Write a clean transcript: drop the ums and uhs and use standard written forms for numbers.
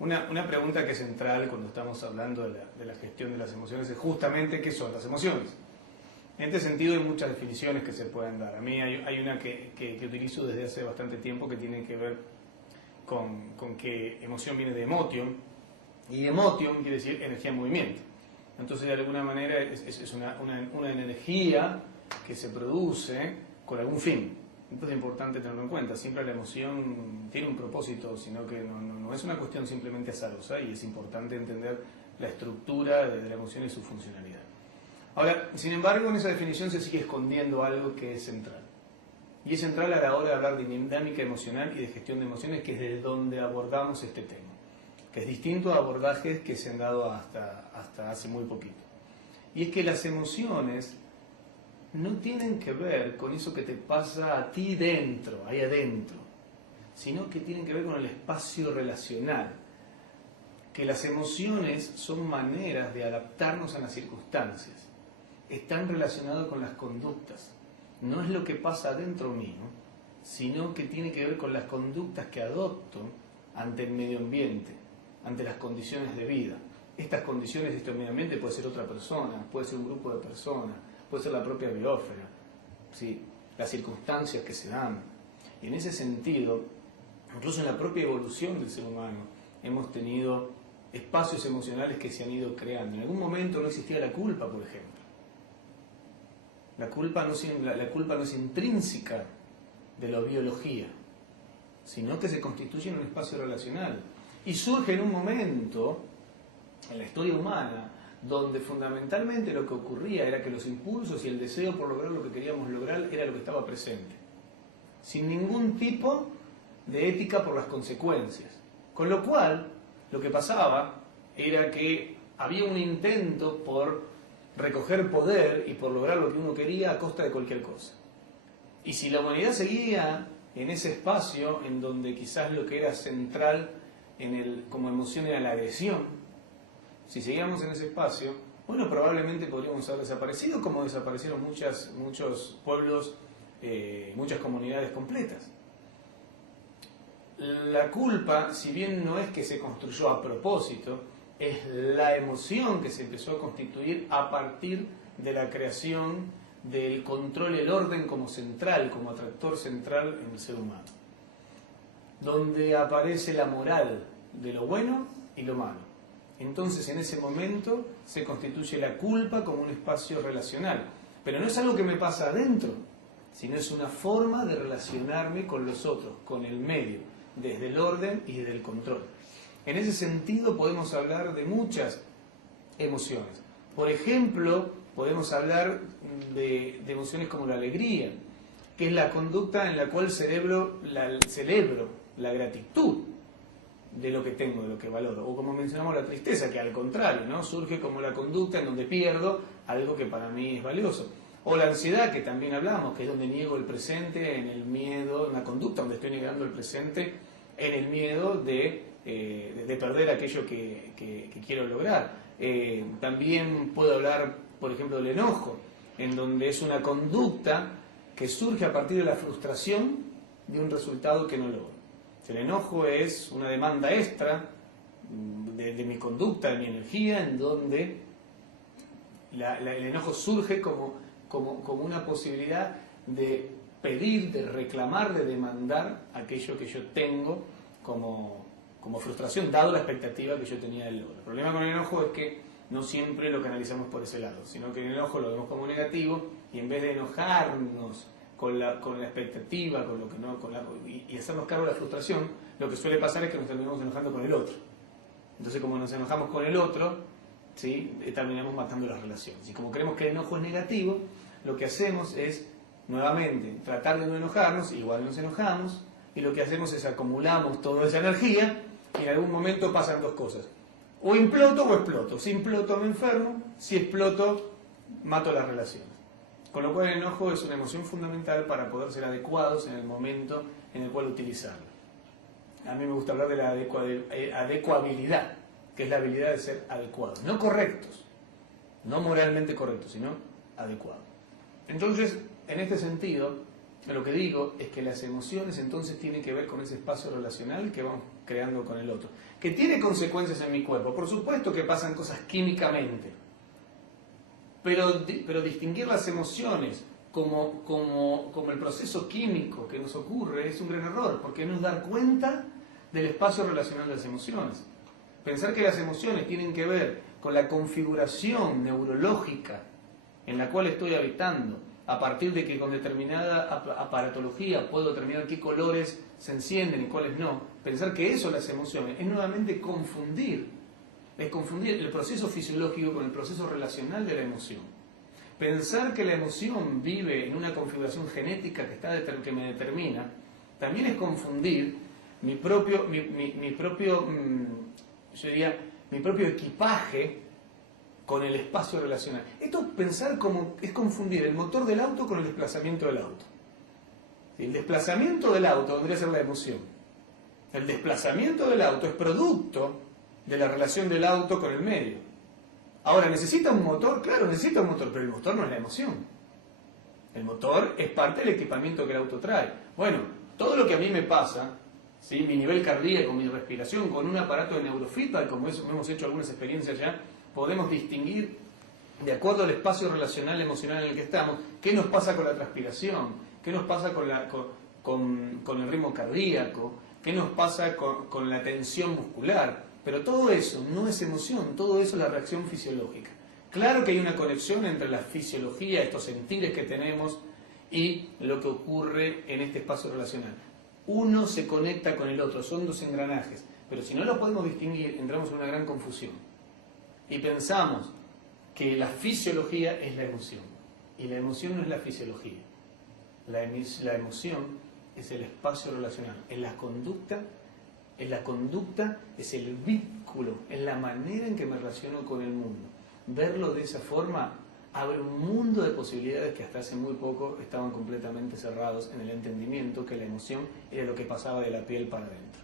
Una pregunta que es central cuando estamos hablando de la gestión de las emociones es justamente qué son las emociones. En este sentido hay muchas definiciones que se pueden dar. A mí hay una que utilizo desde hace bastante tiempo que tiene que ver con que emoción viene de emotion, y emotion quiere decir energía en movimiento. Entonces de alguna manera es una energía que se produce con algún fin. Esto es importante tenerlo en cuenta. Siempre la emoción tiene un propósito, sino que no es una cuestión simplemente azarosa, y es importante entender la estructura de la emoción y su funcionalidad. Ahora, sin embargo, en esa definición se sigue escondiendo algo que es central. Y es central a la hora de hablar de dinámica emocional y de gestión de emociones, que es desde donde abordamos este tema, que es distinto a abordajes que se han dado hasta hace muy poquito. Y es que las emociones no tienen que ver con eso que te pasa a ti dentro, ahí adentro, sino que tienen que ver con el espacio relacional. Que las emociones son maneras de adaptarnos a las circunstancias. Están relacionados con las conductas. No es lo que pasa adentro mío, sino que tiene que ver con las conductas que adopto ante el medio ambiente, ante las condiciones de vida. Estas condiciones de este medio ambiente puede ser otra persona, puede ser un grupo de personas, puede ser la propia biosfera, ¿sí? Las circunstancias que se dan. Y en ese sentido, incluso en la propia evolución del ser humano, hemos tenido espacios emocionales que se han ido creando. En algún momento no existía la culpa, por ejemplo. La culpa no es intrínseca de la biología, sino que se constituye en un espacio relacional. Y surge en un momento, en la historia humana, donde fundamentalmente lo que ocurría era que los impulsos y el deseo por lograr lo que queríamos lograr era lo que estaba presente, sin ningún tipo de ética por las consecuencias. Con lo cual, lo que pasaba era que había un intento por recoger poder y por lograr lo que uno quería a costa de cualquier cosa. Y si la humanidad seguía en ese espacio en donde quizás lo que era central como emoción era la agresión, si seguíamos en ese espacio, bueno, probablemente podríamos haber desaparecido, como desaparecieron muchos pueblos, muchas comunidades completas. La culpa, si bien no es que se construyó a propósito, es la emoción que se empezó a constituir a partir de la creación del control, el orden como central, como atractor central en el ser humano, donde aparece la moral de lo bueno y lo malo. Entonces en ese momento se constituye la culpa como un espacio relacional, pero no es algo que me pasa adentro, sino es una forma de relacionarme con los otros, con el medio, desde el orden y desde el control. En ese sentido podemos hablar de muchas emociones. Por ejemplo, podemos hablar de emociones como la alegría, que es la conducta en la cual celebro la gratitud de lo que tengo, de lo que valoro. O como mencionamos la tristeza, que al contrario, ¿no? Surge como la conducta en donde pierdo algo que para mí es valioso. O la ansiedad, que también hablamos, que es donde niego el presente en el miedo, una conducta donde estoy negando el presente en el miedo de perder aquello que quiero lograr. También puedo hablar, por ejemplo, del enojo, en donde es una conducta que surge a partir de la frustración de un resultado que no logro. El enojo es una demanda extra de mi conducta, de mi energía, en donde el enojo surge como una posibilidad de pedir, de reclamar, de demandar aquello que yo tengo como frustración, dado la expectativa que yo tenía del logro. El problema con el enojo es que no siempre lo canalizamos por ese lado, sino que el enojo lo vemos como negativo, y en vez de enojarnos con la expectativa, con lo que no, y hacernos cargo de la frustración, lo que suele pasar es que nos terminamos enojando con el otro. Entonces, como nos enojamos con el otro, ¿sí?, terminamos matando las relaciones. Y como creemos que el enojo es negativo, lo que hacemos es, nuevamente, tratar de no enojarnos, igual nos enojamos, y lo que hacemos es acumulamos toda esa energía, y en algún momento pasan dos cosas. O imploto o exploto. Si imploto me enfermo, si exploto mato las relaciones. Con lo cual el enojo es una emoción fundamental para poder ser adecuados en el momento en el cual utilizarlo. A mí me gusta hablar de la adecuabilidad, que es la habilidad de ser adecuados. No correctos, no moralmente correctos, sino adecuados. Entonces, en este sentido, lo que digo es que las emociones entonces tienen que ver con ese espacio relacional que vamos creando con el otro, que tiene consecuencias en mi cuerpo. Por supuesto que pasan cosas químicamente, pero distinguir las emociones como el proceso químico que nos ocurre es un gran error, porque no es dar cuenta del espacio relacional de las emociones. Pensar que las emociones tienen que ver con la configuración neurológica en la cual estoy habitando, a partir de que con determinada aparatología puedo determinar qué colores se encienden y cuáles no, pensar que eso las emociones es nuevamente confundir el proceso fisiológico con el proceso relacional de la emoción. Pensar que la emoción vive en una configuración genética que me determina, también es confundir mi propio equipaje con el espacio relacional. Esto pensar como es confundir el motor del auto con el desplazamiento del auto. El desplazamiento del auto vendría a ser la emoción. El desplazamiento del auto es producto de la relación del auto con el medio. Ahora, ¿necesita un motor? Claro, necesita un motor, pero el motor no es la emoción. El motor es parte del equipamiento que el auto trae. Bueno, todo lo que a mí me pasa, ¿sí? Mi nivel cardíaco, mi respiración, con un aparato de neurofeedback, como hemos hecho algunas experiencias ya, podemos distinguir, de acuerdo al espacio relacional emocional en el que estamos, qué nos pasa con la transpiración, qué nos pasa con el ritmo cardíaco, qué nos pasa con la tensión muscular. Pero todo eso no es emoción, todo eso es la reacción fisiológica. Claro que hay una conexión entre la fisiología, estos sentires que tenemos, y lo que ocurre en este espacio relacional. Uno se conecta con el otro, son dos engranajes, pero si no lo podemos distinguir, entramos en una gran confusión. Y pensamos que la fisiología es la emoción, y la emoción no es la fisiología. La emoción es el espacio relacional, es la conducta es el vínculo, es la manera en que me relaciono con el mundo. Verlo de esa forma abre un mundo de posibilidades que hasta hace muy poco estaban completamente cerrados en el entendimiento que la emoción era lo que pasaba de la piel para adentro.